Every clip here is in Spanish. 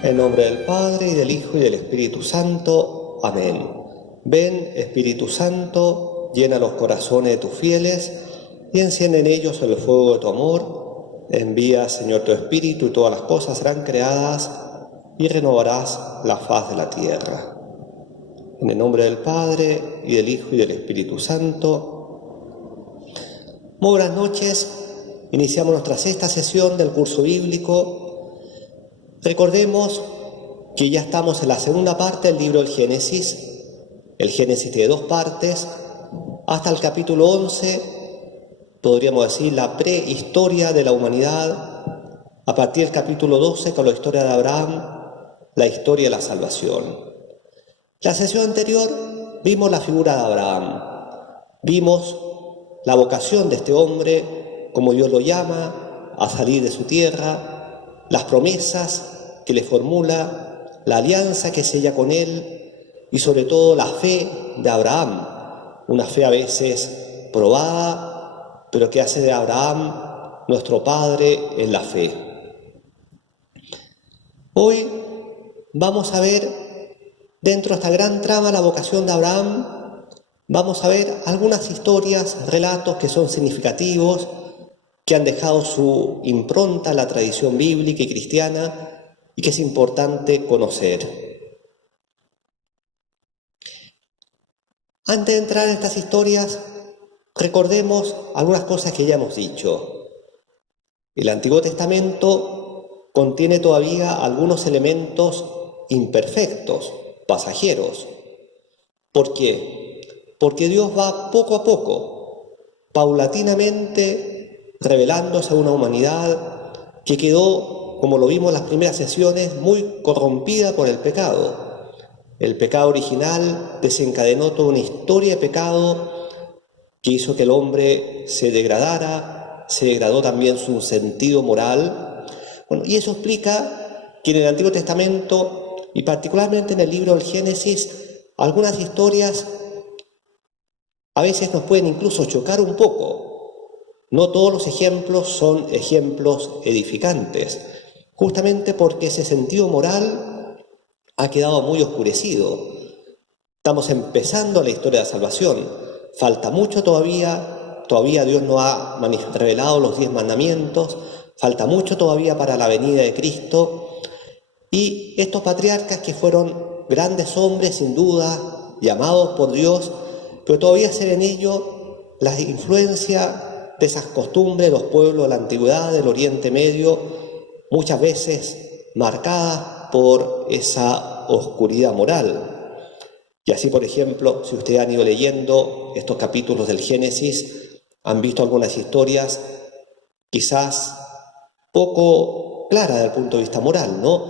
En nombre del Padre, y del Hijo, y del Espíritu Santo. Amén. Ven, Espíritu Santo, llena los corazones de tus fieles, y enciende en ellos el fuego de tu amor. Envía, Señor, tu Espíritu, y todas las cosas serán creadas, y renovarás la faz de la tierra. En el nombre del Padre, y del Hijo, y del Espíritu Santo. Muy buenas noches. Iniciamos nuestra sexta sesión del curso bíblico. Recordemos que ya estamos en la segunda parte del libro del Génesis. El Génesis tiene dos partes. Hasta el capítulo 11, podríamos decir, la prehistoria de la humanidad. A partir del capítulo 12, con la historia de Abraham, la historia de la salvación. La sesión anterior vimos la figura de Abraham. Vimos la vocación de este hombre, como Dios lo llama, a salir de su tierra, las promesas que le formula, la alianza que sella con él y sobre todo la fe de Abraham, una fe a veces probada, pero que hace de Abraham nuestro padre en la fe. Hoy vamos a ver, dentro de esta gran trama, la vocación de Abraham. Vamos a ver algunas historias, relatos que son significativos, que han dejado su impronta en la tradición bíblica y cristiana y que es importante conocer. Antes de entrar en estas historias, recordemos algunas cosas que ya hemos dicho. El Antiguo Testamento contiene todavía algunos elementos imperfectos, pasajeros. ¿Por qué? Porque Dios va poco a poco, paulatinamente, revelándose a una humanidad que quedó, como lo vimos en las primeras sesiones, muy corrompida por el pecado. El pecado original desencadenó toda una historia de pecado que hizo que el hombre se degradara, se degradó también su sentido moral. Bueno, y eso explica que en el Antiguo Testamento, y particularmente en el libro del Génesis, algunas historias a veces nos pueden incluso chocar un poco. No todos los ejemplos son ejemplos edificantes, justamente porque ese sentido moral ha quedado muy oscurecido. Estamos empezando la historia de la salvación. Falta mucho todavía Dios no ha revelado los 10 mandamientos, falta mucho todavía para la venida de Cristo. Y estos patriarcas, que fueron grandes hombres sin duda, llamados por Dios, pero todavía se ve en ellos la influencia de esas costumbres de los pueblos de la antigüedad, del Oriente Medio, muchas veces marcadas por esa oscuridad moral. Y así, por ejemplo, si ustedes han ido leyendo estos capítulos del Génesis, han visto algunas historias quizás poco claras desde el punto de vista moral, ¿no?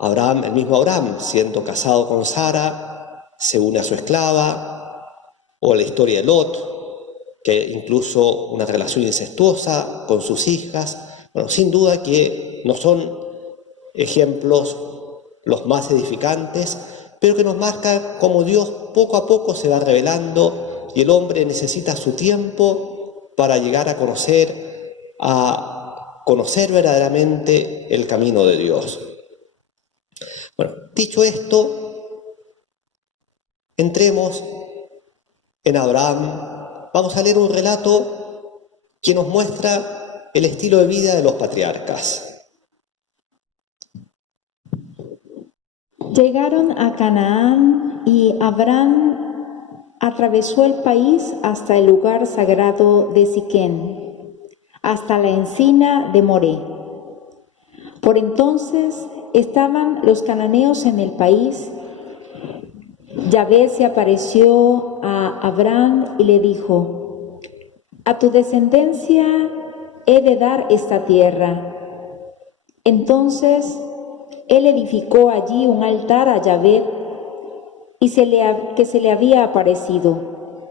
Abraham, el mismo Abraham, siendo casado con Sara, se une a su esclava, o la historia de Lot, que incluso una relación incestuosa con sus hijas. Bueno, sin duda que no son ejemplos los más edificantes, pero que nos marcan cómo Dios poco a poco se va revelando y el hombre necesita su tiempo para llegar a conocer verdaderamente el camino de Dios. Bueno, dicho esto, entremos en Abraham. Vamos a leer un relato que nos muestra el estilo de vida de los patriarcas. Llegaron a Canaán y Abraham atravesó el país hasta el lugar sagrado de Siquén, hasta la encina de Moré. Por entonces estaban los cananeos en el país. Yahvé se apareció a Abraham y le dijo: a tu descendencia he de dar esta tierra. Entonces él edificó allí un altar a Yahvé que se le había aparecido.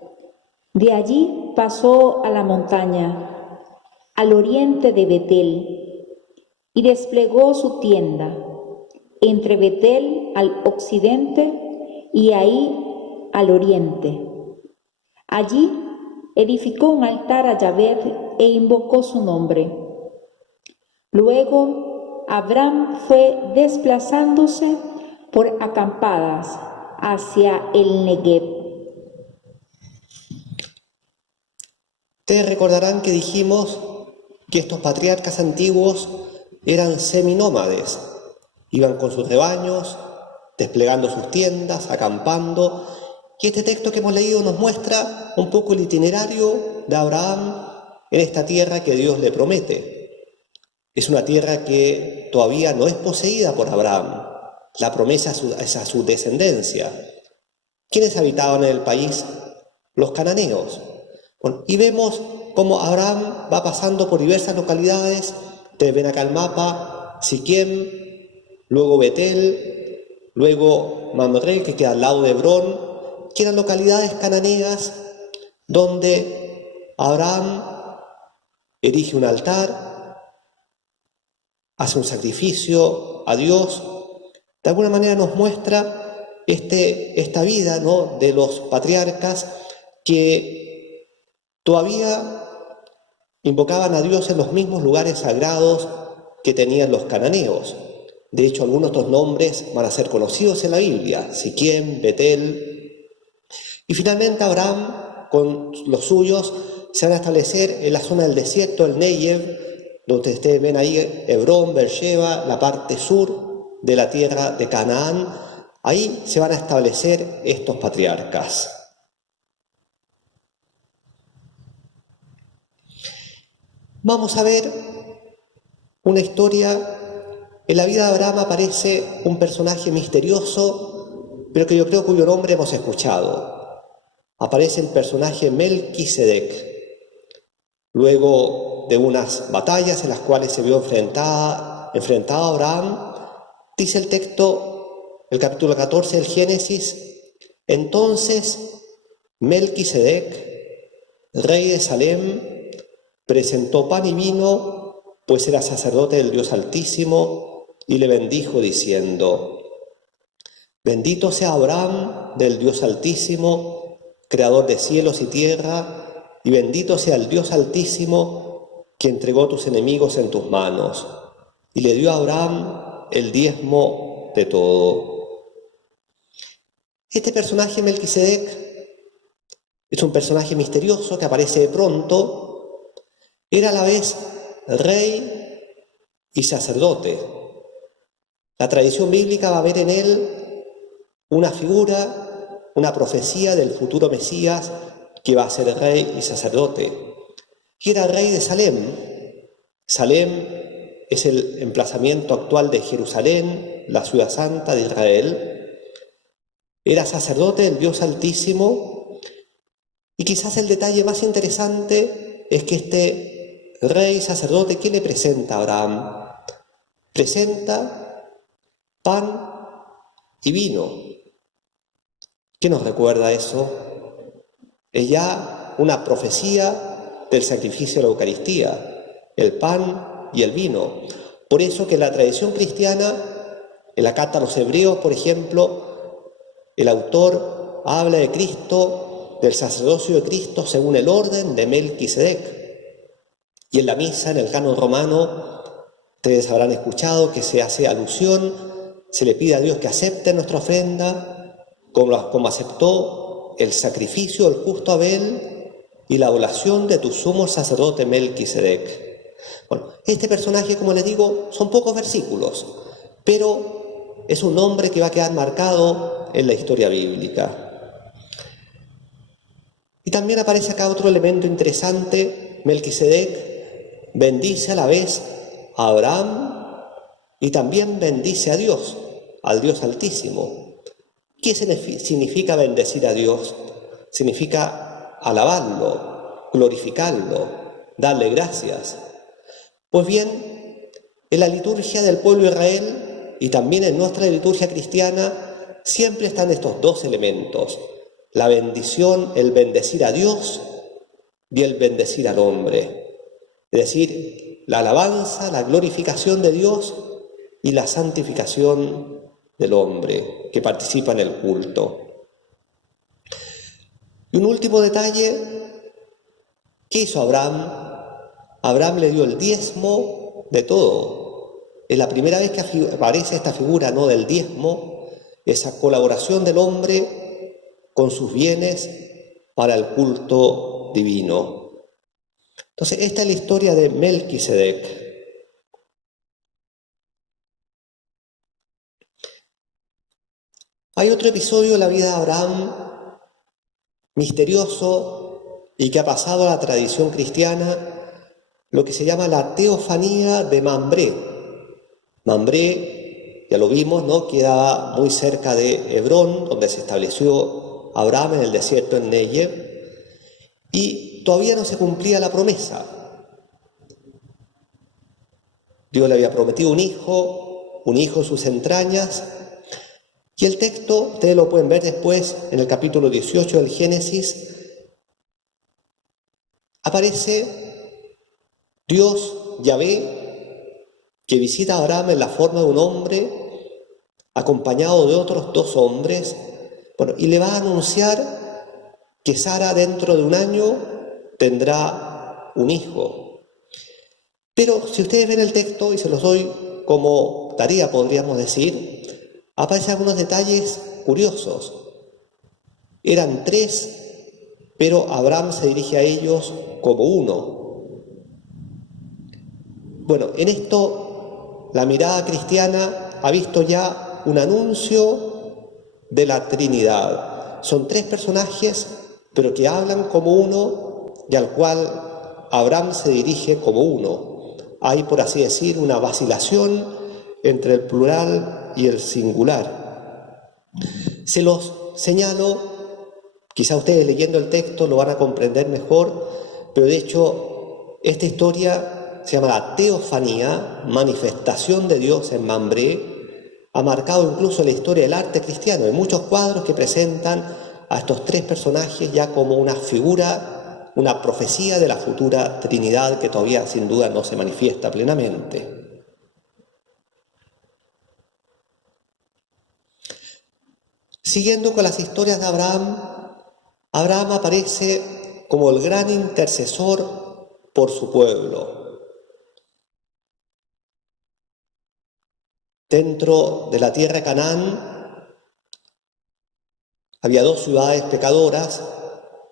De allí pasó a la montaña, al oriente de Betel, y desplegó su tienda entre Betel al occidente y ahí al oriente. Allí edificó un altar a Yahvé e invocó su nombre. Luego Abraham fue desplazándose por acampadas hacia el Negev. Ustedes recordarán que dijimos que estos patriarcas antiguos eran seminómades. Iban con sus rebaños, desplegando sus tiendas, acampando. Y este texto que hemos leído nos muestra un poco el itinerario de Abraham en esta tierra que Dios le promete. Es una tierra que todavía no es poseída por Abraham. La promesa es a su descendencia. ¿Quiénes habitaban en el país? Los cananeos. Bueno, y vemos cómo Abraham va pasando por diversas localidades. Ustedes ven acá el mapa: Siquem, luego Betel, luego Mamre, que queda al lado de Hebrón, que eran localidades cananeas donde Abraham erige un altar, hace un sacrificio a Dios. De alguna manera nos muestra esta vida, ¿no?, de los patriarcas que todavía invocaban a Dios en los mismos lugares sagrados que tenían los cananeos. De hecho, algunos de estos nombres van a ser conocidos en la Biblia: Siquem, Betel. Y finalmente Abraham, con los suyos, se van a establecer en la zona del desierto, el Negev, donde ustedes ven ahí Hebrón, Beersheba, la parte sur de la tierra de Canaán. Ahí se van a establecer estos patriarcas. Vamos a ver una historia. En la vida de Abraham aparece un personaje misterioso, pero que yo creo cuyo nombre hemos escuchado. Aparece el personaje Melquisedec. Luego de unas batallas en las cuales se vio enfrentado Abraham, dice el texto, el capítulo 14 del Génesis: entonces Melquisedec, rey de Salem, presentó pan y vino, pues era sacerdote del Dios Altísimo, y le bendijo diciendo: bendito sea Abraham del Dios Altísimo, creador de cielos y tierra, y bendito sea el Dios Altísimo, que entregó tus enemigos en tus manos. Y le dio a Abraham el diezmo de todo. Este personaje Melquisedec es un personaje misterioso que aparece de pronto. Era a la vez rey y sacerdote. La tradición bíblica va a ver en él una figura, una profecía del futuro Mesías que va a ser rey y sacerdote. Y era rey de Salem. Salem es el emplazamiento actual de Jerusalén, la ciudad santa de Israel. Era sacerdote del Dios Altísimo. Y quizás el detalle más interesante es que este rey sacerdote, ¿qué le presenta a Abraham? Presenta pan y vino. ¿Qué nos recuerda eso? Es ya una profecía del sacrificio de la Eucaristía, el pan y el vino. Por eso que en la tradición cristiana, en la Carta a los Hebreos, por ejemplo, el autor habla de Cristo, del sacerdocio de Cristo según el orden de Melquisedec. Y en la misa, en el canon romano, ustedes habrán escuchado que se hace alusión, se le pide a Dios que acepte nuestra ofrenda, como aceptó el sacrificio del justo Abel y la oración de tu sumo sacerdote Melquisedec. Bueno, este personaje, como les digo, son pocos versículos, pero es un nombre que va a quedar marcado en la historia bíblica. Y también aparece acá otro elemento interesante. Melquisedec bendice a la vez a Abraham y también bendice a Dios, al Dios Altísimo. ¿Qué significa bendecir a Dios? Significa alabarlo, glorificarlo, darle gracias. Pues bien, en la liturgia del pueblo de Israel y también en nuestra liturgia cristiana siempre están estos dos elementos: la bendición, el bendecir a Dios y el bendecir al hombre. Es decir, la alabanza, la glorificación de Dios y la santificación del hombre que participa en el culto. Y un último detalle: ¿qué hizo Abraham? Abraham le dio el diezmo de todo. Es la primera vez que aparece esta figura, ¿no?, del diezmo, esa colaboración del hombre con sus bienes para el culto divino. Entonces, esta es la historia de Melquisedec. Hay otro episodio en la vida de Abraham misterioso y que ha pasado a la tradición cristiana, lo que se llama la teofanía de Mambré. Mambré, ya lo vimos, ¿no?, queda muy cerca de Hebrón, donde se estableció Abraham en el desierto en Negev, y todavía no se cumplía la promesa. Dios le había prometido un hijo en sus entrañas, y el texto, ustedes lo pueden ver después en el capítulo 18 del Génesis, aparece Dios, Yahvé, que visita a Abraham en la forma de un hombre, acompañado de otros 2 hombres, y le va a anunciar que Sara dentro de un año tendrá un hijo. Pero si ustedes ven el texto, y se los doy como tarea, podríamos decir, aparecen algunos detalles curiosos. Eran 3, pero Abraham se dirige a ellos como uno. Bueno, en esto la mirada cristiana ha visto ya un anuncio de la Trinidad. Son 3 personajes, pero que hablan como uno y al cual Abraham se dirige como uno. Hay, por así decir, una vacilación entre el plural y el singular. Se los señalo, quizá ustedes leyendo el texto lo van a comprender mejor, pero de hecho esta historia se llama la teofanía, manifestación de Dios en Mambré, ha marcado incluso la historia del arte cristiano. Hay muchos cuadros que presentan a estos 3 personajes ya como una figura, una profecía de la futura Trinidad que todavía sin duda no se manifiesta plenamente. Siguiendo con las historias de Abraham, Abraham aparece como el gran intercesor por su pueblo. Dentro de la tierra de Canaán había 2 ciudades pecadoras,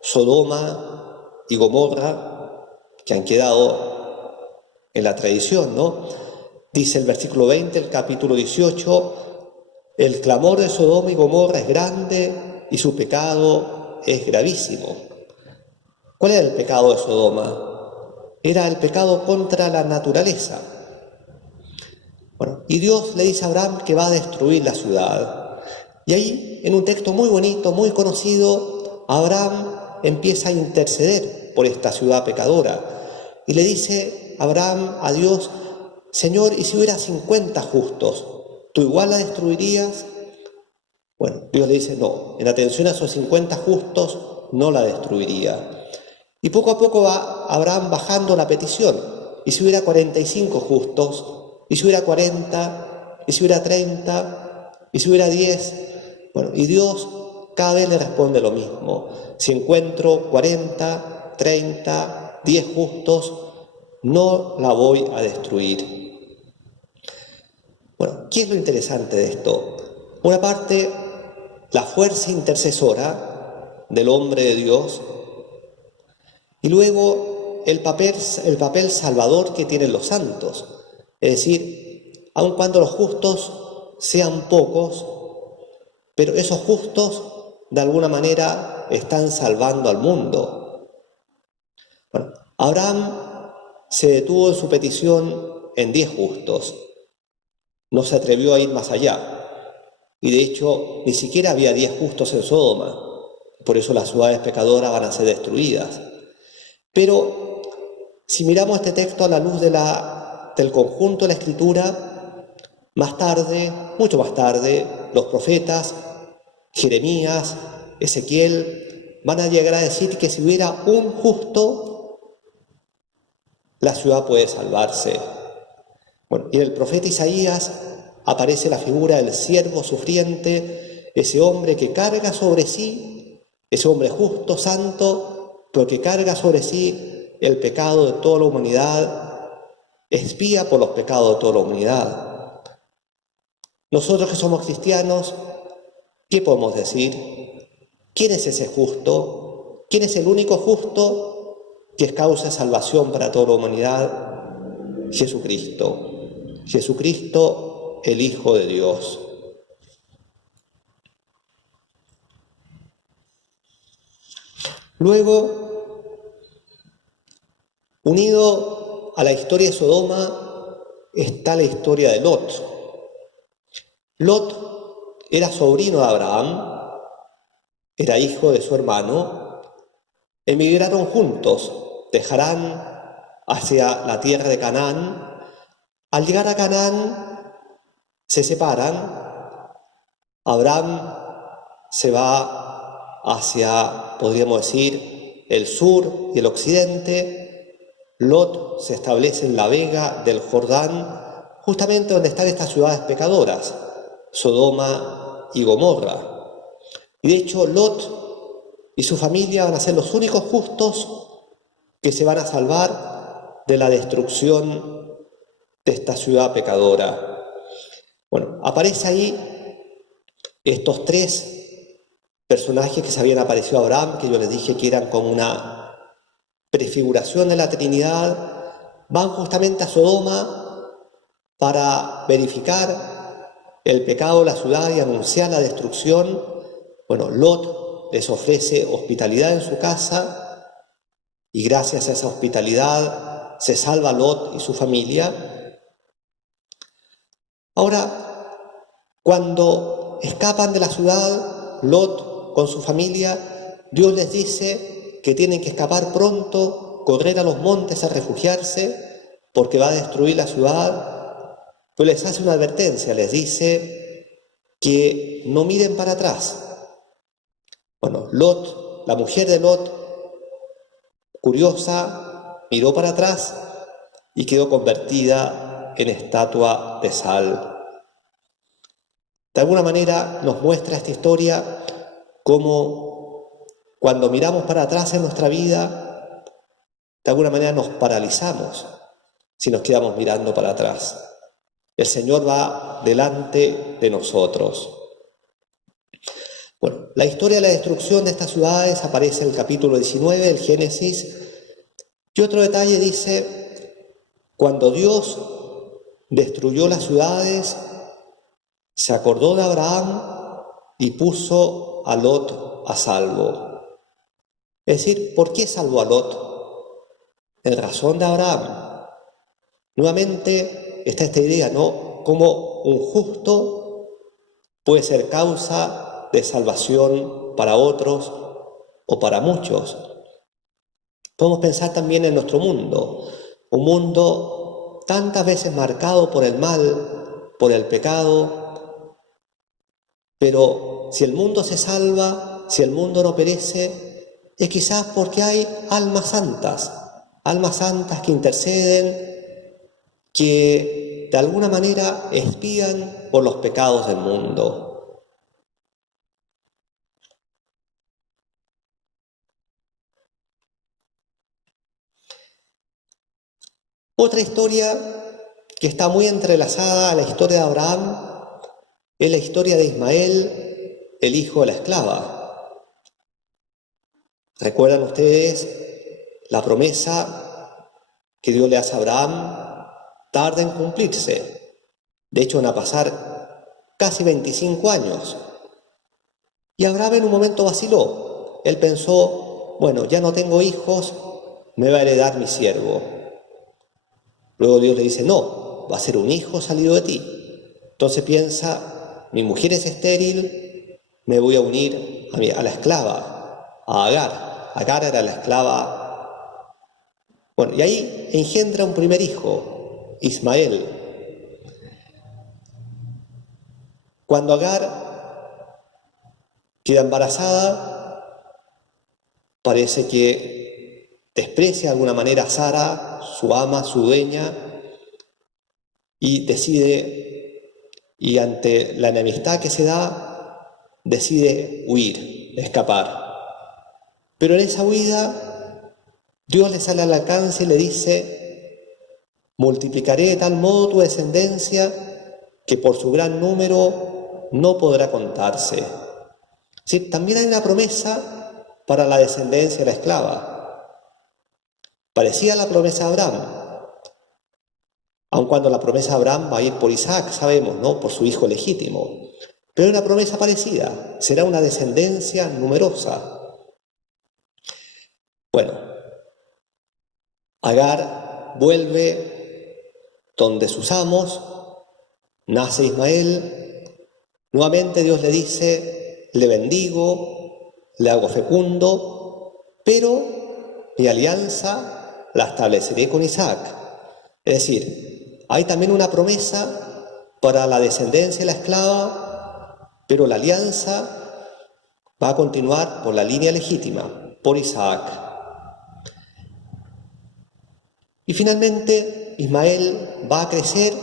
Sodoma y Gomorra, que han quedado en la tradición, ¿no? Dice el versículo 20, el capítulo 18, el clamor de Sodoma y Gomorra es grande y su pecado es gravísimo. ¿Cuál era el pecado de Sodoma? Era el pecado contra la naturaleza. Y Dios le dice a Abraham que va a destruir la ciudad. Y ahí, en un texto muy bonito, muy conocido, Abraham empieza a interceder por esta ciudad pecadora. Y le dice Abraham a Dios, Señor, ¿y si hubiera 50 justos? ¿Tú igual la destruirías? Dios le dice, no, en atención a esos 50 justos, no la destruiría. Y poco a poco va Abraham bajando la petición. ¿Y si hubiera 45 justos? ¿Y si hubiera 40? ¿Y si hubiera 30? ¿Y si hubiera 10? Y Dios cada vez le responde lo mismo. Si encuentro 40, 30, 10 justos, no la voy a destruir. ¿Qué es lo interesante de esto? Una parte, la fuerza intercesora del hombre de Dios, y luego el papel salvador que tienen los santos. Es decir, aun cuando los justos sean pocos, pero esos justos de alguna manera están salvando al mundo. Abraham se detuvo en su petición en 10 justos. No se atrevió a ir más allá. Y de hecho, ni siquiera había 10 justos en Sodoma. Por eso las ciudades pecadoras van a ser destruidas. Pero si miramos este texto a la luz del conjunto de la Escritura, más tarde, mucho más tarde, los profetas, Jeremías, Ezequiel, van a llegar a decir que si hubiera un justo, la ciudad puede salvarse. Y en el profeta Isaías aparece la figura del siervo sufriente, ese hombre que carga sobre sí, ese hombre justo, santo, pero que carga sobre sí el pecado de toda la humanidad, expía por los pecados de toda la humanidad. Nosotros que somos cristianos, ¿qué podemos decir? ¿Quién es ese justo? ¿Quién es el único justo que es causa de salvación para toda la humanidad? Jesucristo. Jesucristo, el Hijo de Dios. Luego, unido a la historia de Sodoma, está la historia de Lot. Lot era sobrino de Abraham, era hijo de su hermano, emigraron juntos de Harán hacia la tierra de Canaán. Al llegar a Canaán, se separan. Abraham se va hacia, podríamos decir, el sur y el occidente. Lot se establece en la vega del Jordán, justamente donde están estas ciudades pecadoras, Sodoma y Gomorra. Y de hecho, Lot y su familia van a ser los únicos justos que se van a salvar de la destrucción de esta ciudad pecadora. Bueno, aparece ahí estos tres personajes que se habían aparecido a Abraham, que yo les dije que eran como una prefiguración de la Trinidad, van justamente a Sodoma para verificar el pecado de la ciudad y anunciar la destrucción. Bueno, Lot les ofrece hospitalidad en su casa y gracias a esa hospitalidad se salva Lot y su familia. Ahora, cuando escapan de la ciudad, Lot con su familia, Dios les dice que tienen que escapar pronto, correr a los montes a refugiarse, porque va a destruir la ciudad. Pero les hace una advertencia, les dice que no miren para atrás. Bueno, Lot, la mujer de Lot, curiosa, miró para atrás y quedó convertida en estatua de sal. De alguna manera nos muestra esta historia cómo cuando miramos para atrás en nuestra vida, de alguna manera nos paralizamos si nos quedamos mirando para atrás. El Señor va delante de nosotros. Bueno, la historia de la destrucción de estas ciudades aparece en el capítulo 19 del Génesis. Y otro detalle dice, cuando Dios destruyó las ciudades, se acordó de Abraham y puso a Lot a salvo. Es decir, ¿por qué salvó a Lot? En razón de Abraham. Nuevamente está esta idea, ¿no? Cómo un justo puede ser causa de salvación para otros o para muchos. Podemos pensar también en nuestro mundo, un mundo tantas veces marcado por el mal, por el pecado, pero si el mundo se salva, si el mundo no perece, es quizás porque hay almas santas que interceden, que de alguna manera expian por los pecados del mundo. Otra historia que está muy entrelazada a la historia de Abraham es la historia de Ismael, el hijo de la esclava. ¿Recuerdan ustedes la promesa que Dios le hace a Abraham? Tarda en cumplirse. De hecho, van a pasar casi 25 años. Y Abraham en un momento vaciló. Él pensó, bueno, ya no tengo hijos, me va a heredar mi siervo. Luego Dios le dice, no, va a ser un hijo salido de ti. Entonces piensa, mi mujer es estéril, me voy a unir a la esclava, a Agar. Agar era la esclava. Bueno, y ahí engendra un primer hijo, Ismael. Cuando Agar queda embarazada, parece que desprecia de alguna manera a Sara, su ama, su dueña, y decide, y ante la enemistad que se da, decide huir, escapar. Pero en esa huida, Dios le sale al alcance y le dice, multiplicaré de tal modo tu descendencia que por su gran número no podrá contarse. Sí, también hay una promesa para la descendencia de la esclava. Parecía la promesa de Abraham, aun cuando la promesa de Abraham va a ir por Isaac, sabemos, ¿no? Por su hijo legítimo. Pero hay una promesa parecida, será una descendencia numerosa. Bueno, Agar vuelve donde sus amos, nace Ismael, nuevamente Dios le dice, le bendigo, le hago fecundo, pero mi alianza la estableceré con Isaac. Es decir, hay también una promesa para la descendencia de la esclava, pero la alianza va a continuar por la línea legítima, por Isaac. Y finalmente Ismael va a crecer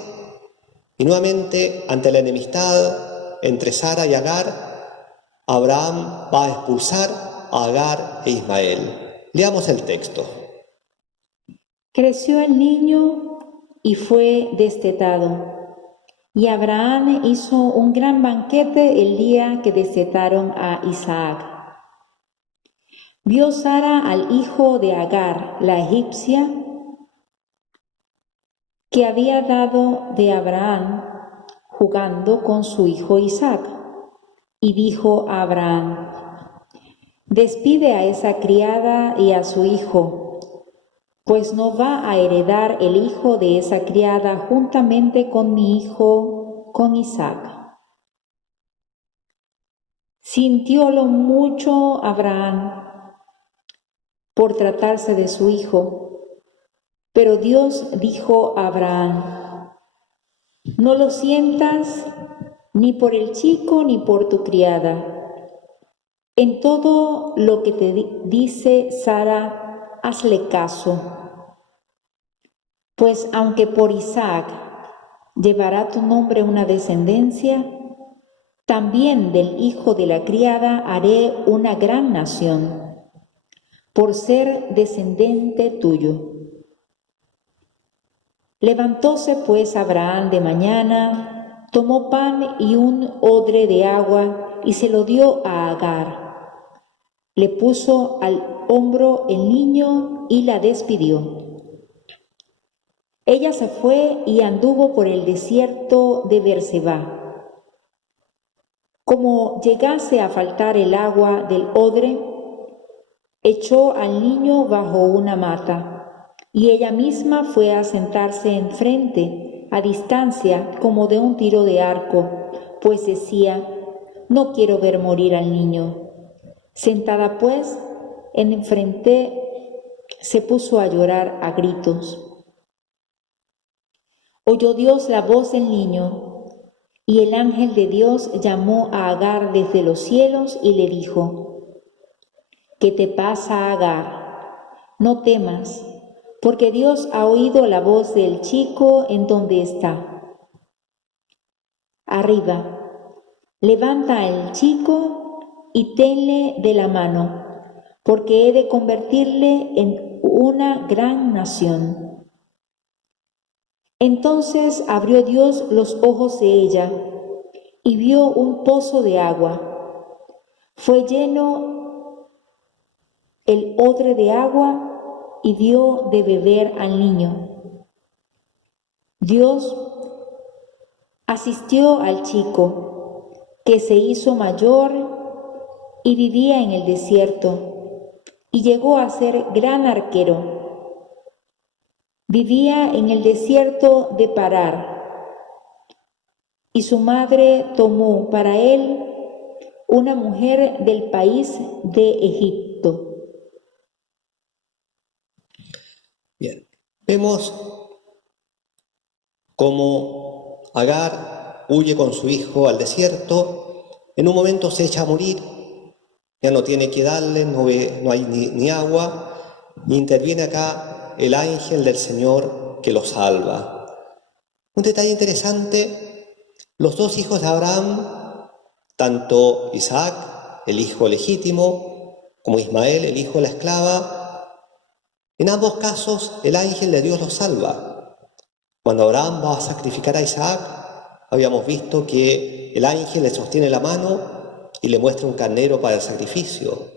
y nuevamente ante la enemistad entre Sara y Agar, Abraham va a expulsar a Agar e Ismael. Leamos el texto. Creció el niño y fue destetado. Y Abraham hizo un gran banquete el día que destetaron a Isaac. Vio Sara al hijo de Agar, la egipcia, que había dado de Abraham, jugando con su hijo Isaac. Y dijo a Abraham: despide a esa criada y a su hijo, pues no va a heredar el hijo de esa criada juntamente con mi hijo, con Isaac. Sintiólo mucho Abraham por tratarse de su hijo, pero Dios dijo a Abraham: no lo sientas ni por el chico ni por tu criada. En todo lo que te dice Sara, hazle caso, pues aunque por Isaac llevará tu nombre una descendencia, también del hijo de la criada haré una gran nación, por ser descendiente tuyo. Levantóse pues Abraham de mañana, tomó pan y un odre de agua y se lo dio a Agar. Le puso al hombro el niño y la despidió. Ella se fue y anduvo por el desierto de Beerseba. Como llegase a faltar el agua del odre, echó al niño bajo una mata, y ella misma fue a sentarse enfrente, a distancia como de un tiro de arco, pues decía: no quiero ver morir al niño. Sentada pues, enfrente se puso a llorar a gritos. Oyó Dios la voz del niño, y el ángel de Dios llamó a Agar desde los cielos y le dijo: ¿qué te pasa, Agar? No temas, porque Dios ha oído la voz del chico en donde está. Arriba, levanta al chico y tenle de la mano, porque he de convertirle en una gran nación. Entonces abrió Dios los ojos de ella y vio un pozo de agua. Fue lleno el odre de agua y dio de beber al niño. Dios asistió al chico, que se hizo mayor y vivía en el desierto, y llegó a ser gran arquero. Vivía en el desierto de Parar, y su madre tomó para él una mujer del país de Egipto. Bien, vemos cómo Agar huye con su hijo al desierto, en un momento se echa a morir, ya no tiene que darle, no hay ni agua, y interviene acá el ángel del Señor que lo salva. Un detalle interesante: los dos hijos de Abraham, tanto Isaac, el hijo legítimo, como Ismael, el hijo de la esclava, en ambos casos el ángel de Dios los salva. Cuando Abraham va a sacrificar a Isaac, habíamos visto que el ángel le sostiene la mano y le muestra un carnero para el sacrificio.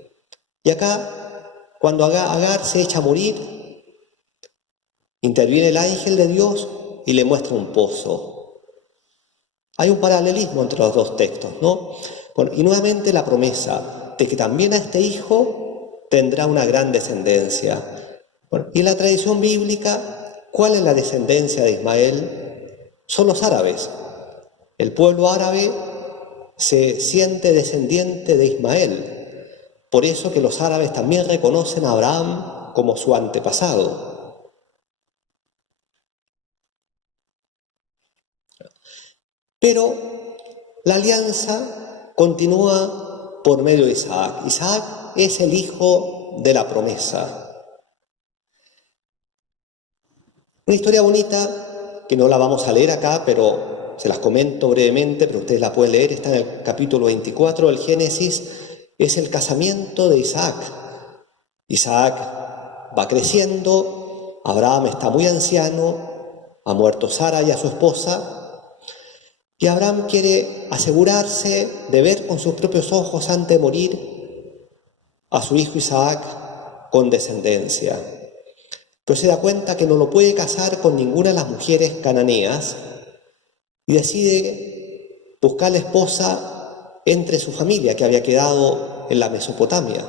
Y acá, cuando Agar se echa a morir, interviene el ángel de Dios y le muestra un pozo. Hay un paralelismo entre los dos textos, ¿no? Bueno, y nuevamente la promesa de que también a este hijo tendrá una gran descendencia. Bueno, y en la tradición bíblica, ¿cuál es la descendencia de Ismael? Son los árabes. El pueblo árabe se siente descendiente de Ismael. Por eso que los árabes también reconocen a Abraham como su antepasado. Pero la alianza continúa por medio de Isaac. Isaac es el hijo de la promesa. Una historia bonita, que no la vamos a leer acá, pero se las comento brevemente, pero ustedes la pueden leer, está en el capítulo 24 del Génesis, es el casamiento de Isaac. Isaac va creciendo, Abraham está muy anciano, ha muerto Sara y a su esposa, y Abraham quiere asegurarse de ver con sus propios ojos antes de morir a su hijo Isaac con descendencia. Pero se da cuenta que no lo puede casar con ninguna de las mujeres cananeas y decide buscar la esposa entre su familia que había quedado en la Mesopotamia,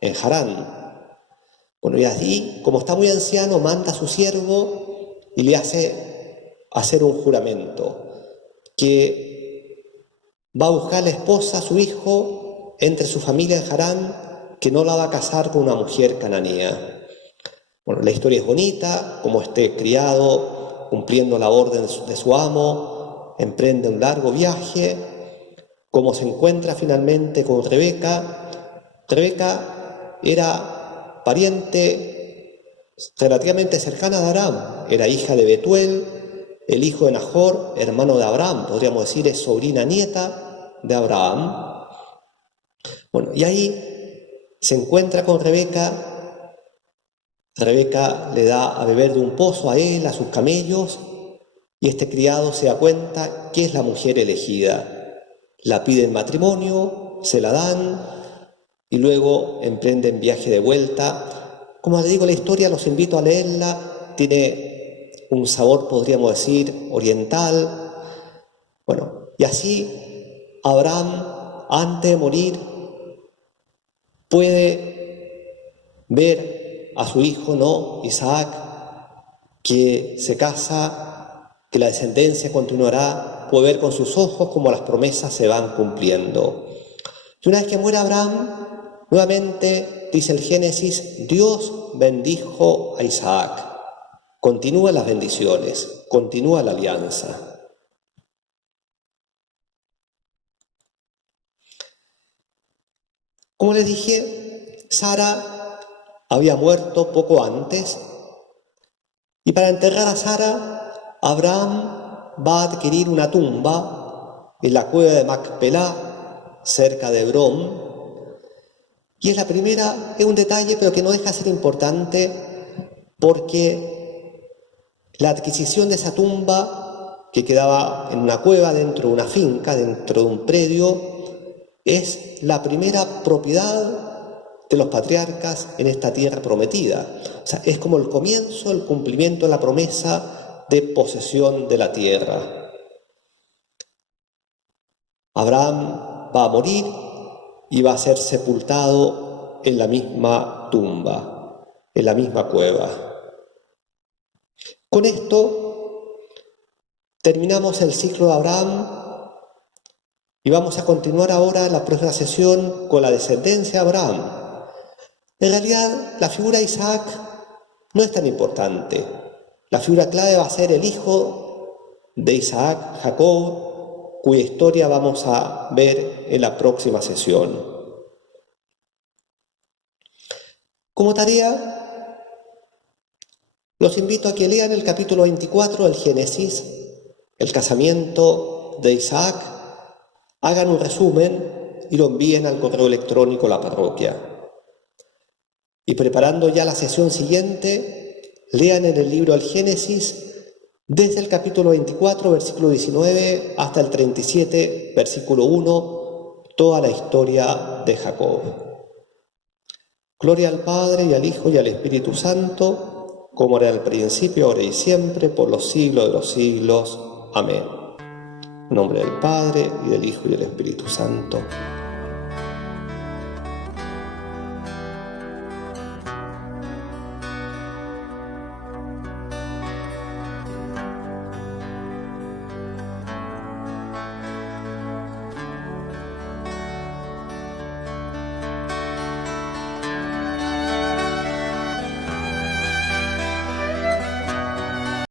en Harán. Bueno, y así, como está muy anciano, manda a su siervo y le hace hacer un juramento que va a buscar la esposa a su hijo entre su familia en Harán, que no la va a casar con una mujer cananea. Bueno, la historia es bonita, como este criado, cumpliendo la orden de su amo, emprende un largo viaje, como se encuentra finalmente con Rebeca. Rebeca era pariente relativamente cercana de Abraham, era hija de Betuel, el hijo de Nahor, hermano de Abraham, podríamos decir es sobrina nieta de Abraham. Bueno, y ahí se encuentra con Rebeca. Rebeca le da a beber de un pozo a él, a sus camellos, y este criado se da cuenta que es la mujer elegida. La pide en matrimonio, se la dan, y luego emprenden viaje de vuelta. Como les digo, la historia los invito a leerla, tiene un sabor, podríamos decir, oriental. Bueno, y así Abraham, antes de morir, puede ver a su hijo, ¿no? Isaac, que se casa, que la descendencia continuará, puede ver con sus ojos cómo las promesas se van cumpliendo. Y una vez que muere Abraham, nuevamente, dice el Génesis, Dios bendijo a Isaac. Continúan las bendiciones, continúa la alianza. Como les dije, Sara había muerto poco antes, y para enterrar a Sara, Abraham va a adquirir una tumba en la cueva de Macpelá, cerca de Hebrón, y es la primera, es un detalle pero que no deja de ser importante, porque la adquisición de esa tumba, que quedaba en una cueva dentro de una finca, dentro de un predio, es la primera propiedad de los patriarcas en esta tierra prometida. O sea, es como el comienzo, el cumplimiento de la promesa de posesión de la tierra. Abraham va a morir y va a ser sepultado en la misma tumba, en la misma cueva. Con esto terminamos el ciclo de Abraham y vamos a continuar ahora en la próxima sesión con la descendencia de Abraham. En realidad, la figura de Isaac no es tan importante. La figura clave va a ser el hijo de Isaac, Jacob, cuya historia vamos a ver en la próxima sesión. Como tarea, los invito a que lean el capítulo 24 del Génesis, el casamiento de Isaac, hagan un resumen y lo envíen al correo electrónico a la parroquia. Y preparando ya la sesión siguiente, lean en el libro del Génesis Desde el capítulo 24, versículo 19, hasta el 37, versículo 1, toda la historia de Jacob. Gloria al Padre, y al Hijo, y al Espíritu Santo, como era al principio, ahora y siempre, por los siglos de los siglos. Amén. En nombre del Padre, y del Hijo, y del Espíritu Santo.